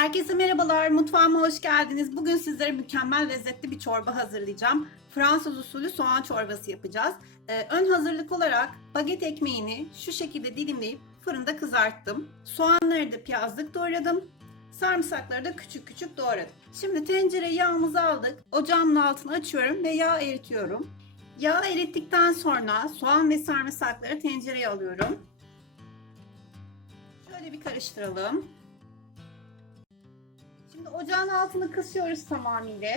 Herkese merhabalar, mutfağıma hoş geldiniz. Bugün sizlere mükemmel lezzetli bir çorba hazırlayacağım. Fransız usulü soğan çorbası yapacağız. Ee, ön hazırlık olarak baget ekmeğini şu şekilde dilimleyip fırında kızarttım. Soğanları da piyazlık doğradım. Sarımsakları da küçük küçük doğradım. Şimdi tencere yağımızı aldık. Ocağımın altını açıyorum ve yağ eritiyorum. Yağ erittikten sonra soğan ve sarımsakları tencereye alıyorum. Şöyle bir karıştıralım. Şimdi ocağın altını kısıyoruz tamamıyla.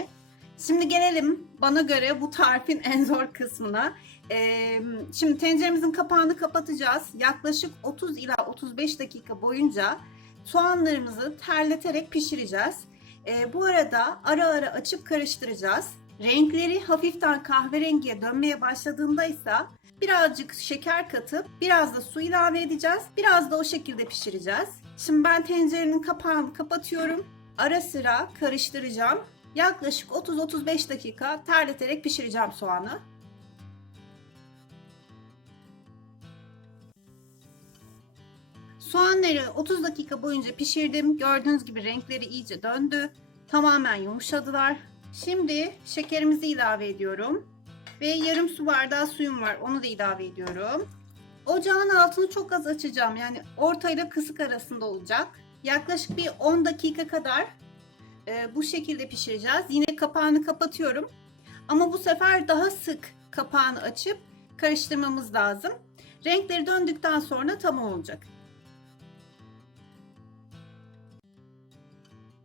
Şimdi gelelim bana göre bu tarifin en zor kısmına. Ee, şimdi tenceremizin kapağını kapatacağız. Yaklaşık 30 ila 35 dakika boyunca soğanlarımızı terleterek pişireceğiz. Ee, bu arada ara ara açıp karıştıracağız. Renkleri hafiften kahverengiye dönmeye başladığında ise birazcık şeker katıp biraz da su ilave edeceğiz. Biraz da o şekilde pişireceğiz. Şimdi ben tencerenin kapağını kapatıyorum. Ara sıra karıştıracağım. Yaklaşık 30-35 dakika terleterek pişireceğim soğanı. Soğanları 30 dakika boyunca pişirdim. Gördüğünüz gibi renkleri iyice döndü. Tamamen yumuşadılar. Şimdi şekerimizi ilave ediyorum. Ve yarım su bardağı suyum var. Onu da ilave ediyorum. Ocağın altını çok az açacağım. Yani orta ile kısık arasında olacak. Yaklaşık bir 10 dakika kadar e, bu şekilde pişireceğiz. Yine kapağını kapatıyorum. Ama bu sefer daha sık kapağını açıp karıştırmamız lazım. Renkleri döndükten sonra tamam olacak.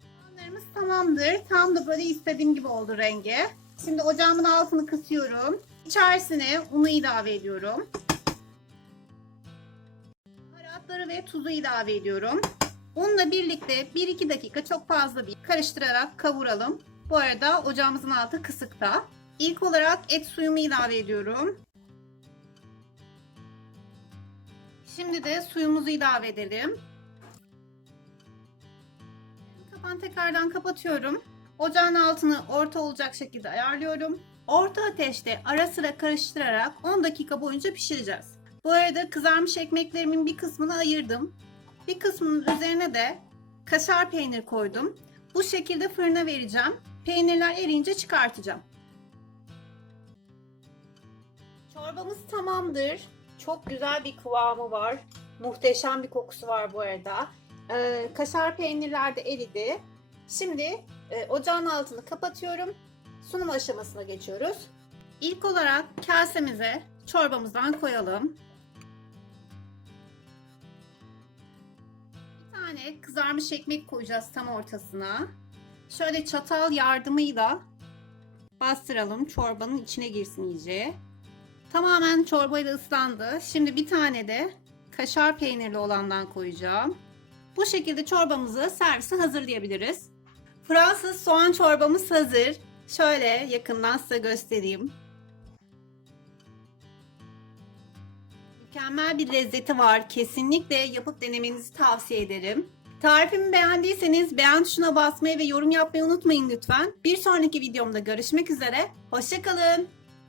Soğanlarımız tamamdır. Tam da böyle istediğim gibi oldu rengi. Şimdi ocağımın altını kısıyorum. İçerisine unu ilave ediyorum. Baharatları ve tuzu ilave ediyorum. Unla birlikte 1-2 dakika çok fazla bir karıştırarak kavuralım. Bu arada ocağımızın altı kısıkta. İlk olarak et suyumu ilave ediyorum. Şimdi de suyumuzu ilave edelim. Kapağını tekrardan kapatıyorum. Ocağın altını orta olacak şekilde ayarlıyorum. Orta ateşte ara sıra karıştırarak 10 dakika boyunca pişireceğiz. Bu arada kızarmış ekmeklerimin bir kısmını ayırdım. Bir kısmının üzerine de kaşar peynir koydum. Bu şekilde fırına vereceğim. Peynirler eriyince çıkartacağım. Çorbamız tamamdır. Çok güzel bir kıvamı var. Muhteşem bir kokusu var bu arada. Ee, kaşar peynirler de eridi. Şimdi e, ocağın altını kapatıyorum. Sunum aşamasına geçiyoruz. İlk olarak kasemize çorbamızdan koyalım. Tane kızarmış ekmek koyacağız tam ortasına. Şöyle çatal yardımıyla bastıralım. Çorbanın içine girsin iyice. Tamamen çorbayla ıslandı. Şimdi bir tane de kaşar peynirli olandan koyacağım. Bu şekilde çorbamızı servise hazırlayabiliriz. Fransız soğan çorbamız hazır. Şöyle yakından size göstereyim. Mükemmel bir lezzeti var. Kesinlikle yapıp denemenizi tavsiye ederim. Tarifimi beğendiyseniz beğen tuşuna basmayı ve yorum yapmayı unutmayın lütfen. Bir sonraki videomda görüşmek üzere. Hoşçakalın.